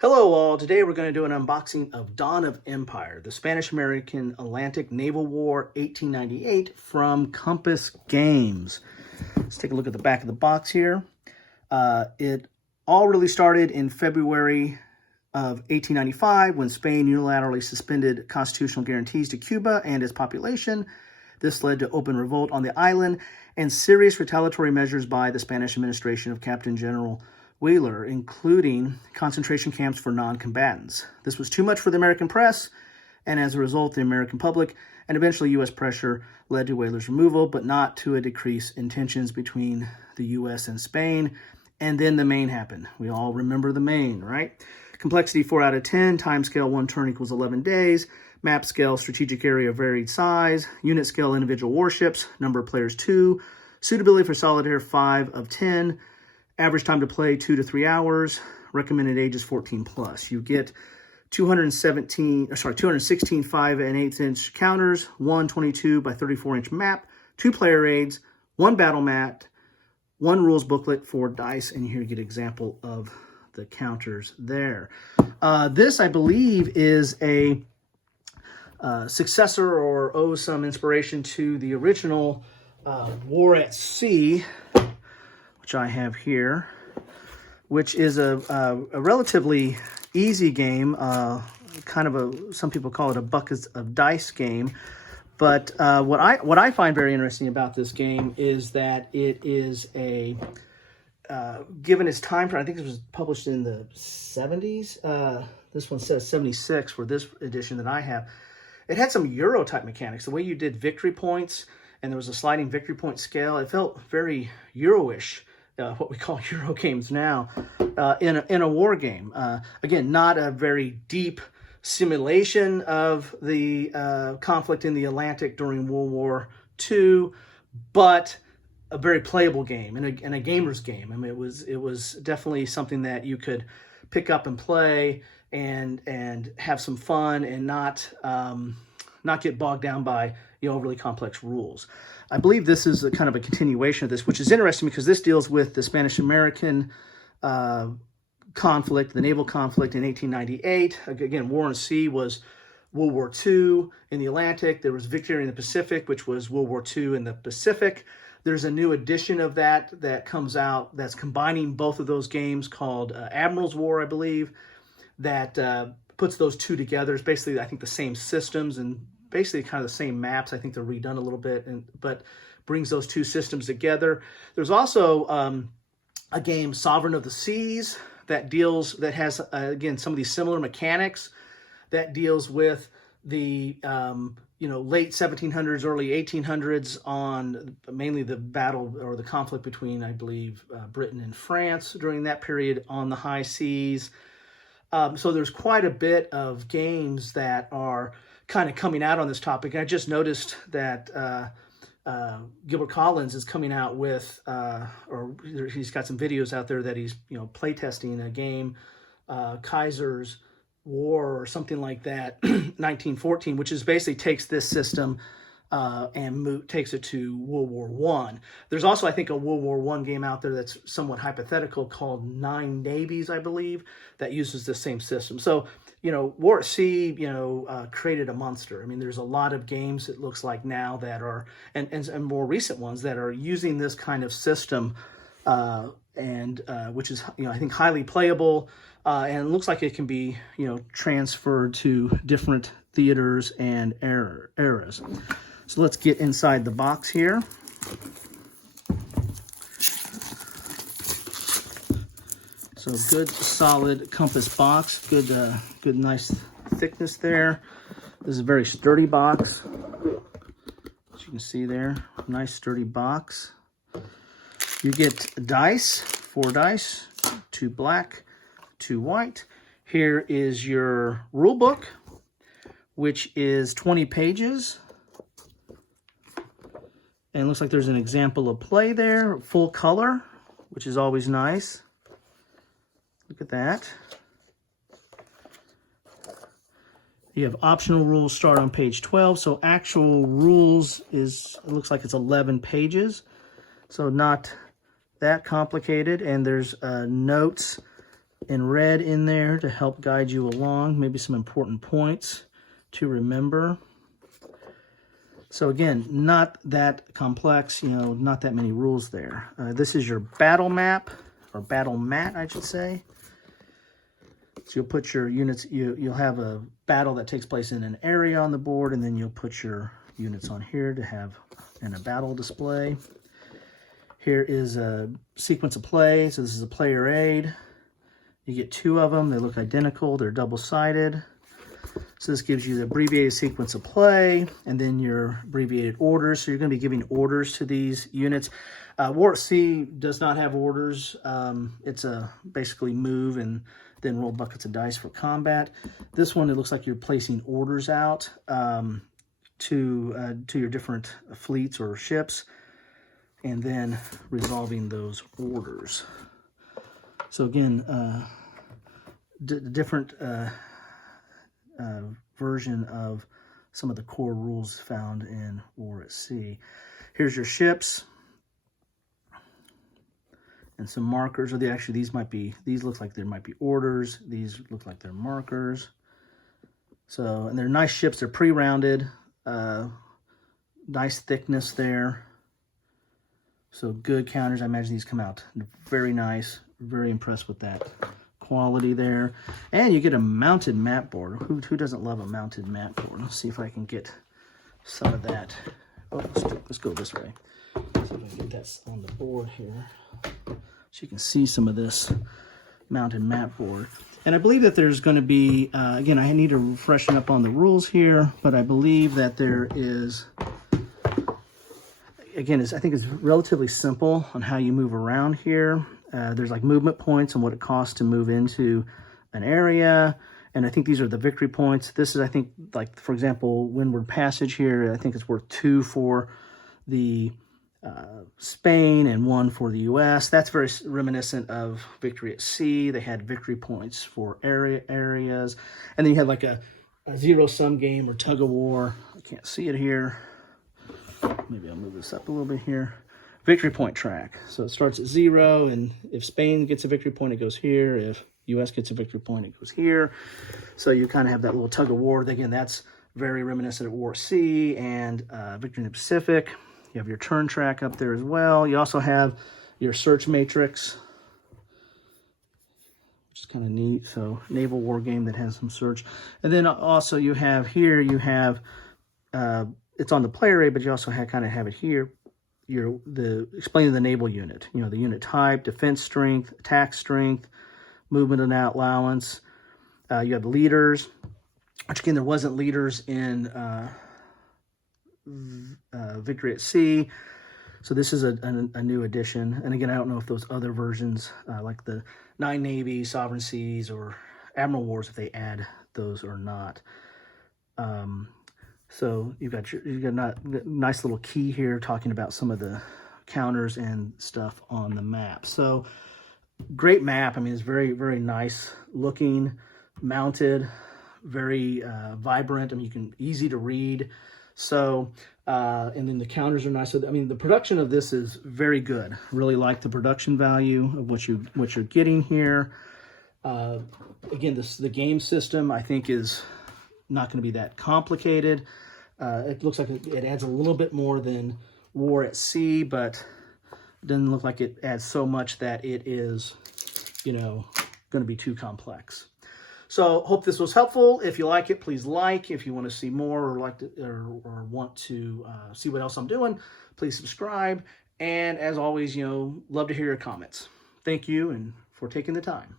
Hello all, today we're going to do an unboxing of Dawn of Empire, the Spanish American Atlantic Naval War 1898 from Compass Games. Let's take a look at the back of the box here. It all really started in February of 1895 when Spain unilaterally suspended constitutional guarantees to Cuba and its population. This led to open revolt on the island and serious retaliatory measures by the Spanish administration of Captain General Wheeler, including concentration camps for non-combatants. This was too much for the American press, and as a result, the American public and eventually U.S. pressure led to Wheeler's removal, but not to a decrease in tensions between the U.S. and Spain. And then the Maine happened. We all remember the Maine, right? Complexity 4 out of 10, time scale 1 turn equals 11 days, map scale strategic area varied size, unit scale individual warships, number of players 2, suitability for solitaire 5 of 10, average time to play 2 to 3 hours. Recommended age is 14 plus. You get 216 5 1/8 inch counters, one 22 by 34 inch map, 2 player aids, 1 battle mat, 1 rules booklet, 4 dice, and here you get an example of the counters there. This, I believe, is a successor or owes some inspiration to the original War at Sea, which I have here, which is a relatively easy game, kind of some people call it a buckets of dice game. But what I find very interesting about this game is that it is given its time frame, I think this was published in the 70s. This one says 76 for this edition that I have. It had some Euro type mechanics. The way you did victory points, and there was a sliding victory point scale. It felt very Euro-ish. What we call Euro games now, in a war game. Again, not a very deep simulation of the conflict in the Atlantic during World War II, but a very playable game and a gamer's game. I mean, it was definitely something that you could pick up and play and have some fun and not get bogged down by overly complex rules. I believe this is a kind of a continuation of this, which is interesting because this deals with the Spanish-American conflict, the naval conflict in 1898. Again, War on the Sea was World War II in the Atlantic. There was Victory in the Pacific, which was World War II in the Pacific. There's a new edition of that comes out that's combining both of those games called Admirals War, I believe, that puts those two together. It's basically, I think, the same systems and basically kind of the same maps. I think they're redone a little bit, but brings those two systems together. There's also a game, Sovereign of the Seas, that has again some of these similar mechanics, that deals with the late 1700s, early 1800s on mainly the battle or the conflict between, I believe, Britain and France during that period on the high seas. So there's quite a bit of games that are kind of coming out on this topic. I just noticed that Gilbert Collins is coming out with, or he's got some videos out there that he's playtesting a game, Kaiser's War or something like that, 1914, which is basically takes this system and takes it to World War I. There's also, I think, a World War I game out there that's somewhat hypothetical called Nine Navies, I believe, that uses the same system. So, War at Sea, created a monster. I mean, there's a lot of games, it looks like now, that are, and more recent ones that are using this kind of system, which is, I think, highly playable, and it looks like it can be, transferred to different theaters and eras. So let's get inside the box here. So good, solid Compass box. Good, nice thickness there. This is a very sturdy box, as you can see there. Nice, sturdy box. You get dice, 4 dice, 2 black, 2 white. Here is your rule book, which is 20 pages. And it looks like there's an example of play there, full color, which is always nice. Look at that. You have optional rules start on page 12. So actual rules it looks like it's 11 pages. So not that complicated. And there's notes in red in there to help guide you along, maybe some important points to remember. So again, not that complex, you know, not that many rules there. This is your battle map, or battle mat, I should say. So you'll put your units, you'll have a battle that takes place in an area on the board, and then you'll put your units on here to have in a battle display. Here is a sequence of play. So this is a player aid. You get 2 of them. They look identical. They're double-sided. So this gives you the abbreviated sequence of play, and then your abbreviated orders. So you're going to be giving orders to these units. War at Sea does not have orders. It's a basically move and then roll buckets of dice for combat. This one, it looks like you're placing orders out to your different fleets or ships, and then resolving those orders. So again, different version of some of the core rules found in War at Sea. Here's your ships and some markers. Or these look like there might be orders. These look like they're markers. So, and they're nice ships. They're pre-rounded, nice thickness there. So good counters. I imagine these come out very nice. Very impressed with that quality there. And you get a mounted map board. Who doesn't love a mounted map board? Let's see if I can get some of that. Oh, let's go this way. See if I can get that on the board here. So you can see some of this mounted map board. And I believe that there's going to be, again, I need to freshen up on the rules here, but I believe that there is, again, I think it's relatively simple on how you move around here. There's like movement points and what it costs to move into an area. And I think these are the victory points. This is, I think, like, for example, Windward Passage here, I think it's worth 2 for the Spain and 1 for the U.S. That's very reminiscent of Victory at Sea. They had victory points for areas. And then you had like a zero-sum game or tug of war. I can't see it here. Maybe I'll move this up a little bit here. Victory point track. So it starts at 0, and if Spain gets a victory point, it goes here. If U.S. gets a victory point, it goes here. So you kind of have that little tug of war. Again, that's very reminiscent of War at Sea and Victory in the Pacific. You have your turn track up there as well. You also have your search matrix, which is kind of neat. So naval war game that has some search. And then also you have here, you have, it's on the player aid, but you also kind of have it here. Explaining the naval unit, you know, the unit type, defense strength, attack strength, movement and allowance. You have leaders, which again, there wasn't leaders in Victory at Sea. So this is a new addition. And again, I don't know if those other versions, like the 9 Navies, Sovereign Seas, or Admiral Wars, if they add those or not. So you've got a nice little key here talking about some of the counters and stuff on the map. So great map. I mean, it's very, very nice looking, mounted, very vibrant. I mean, easy to read. So, and then the counters are nice. So, I mean, the production of this is very good. Really like the production value of what you're getting here. Again, the game system, I think, is not going to be that complicated. It looks like it adds a little bit more than War at Sea, but it doesn't look like it adds so much that it is, you know, going to be too complex. So hope this was helpful. If you like it, please like. If you want to see more or want to see what else I'm doing, please subscribe. And as always, you know, love to hear your comments. Thank you and for taking the time.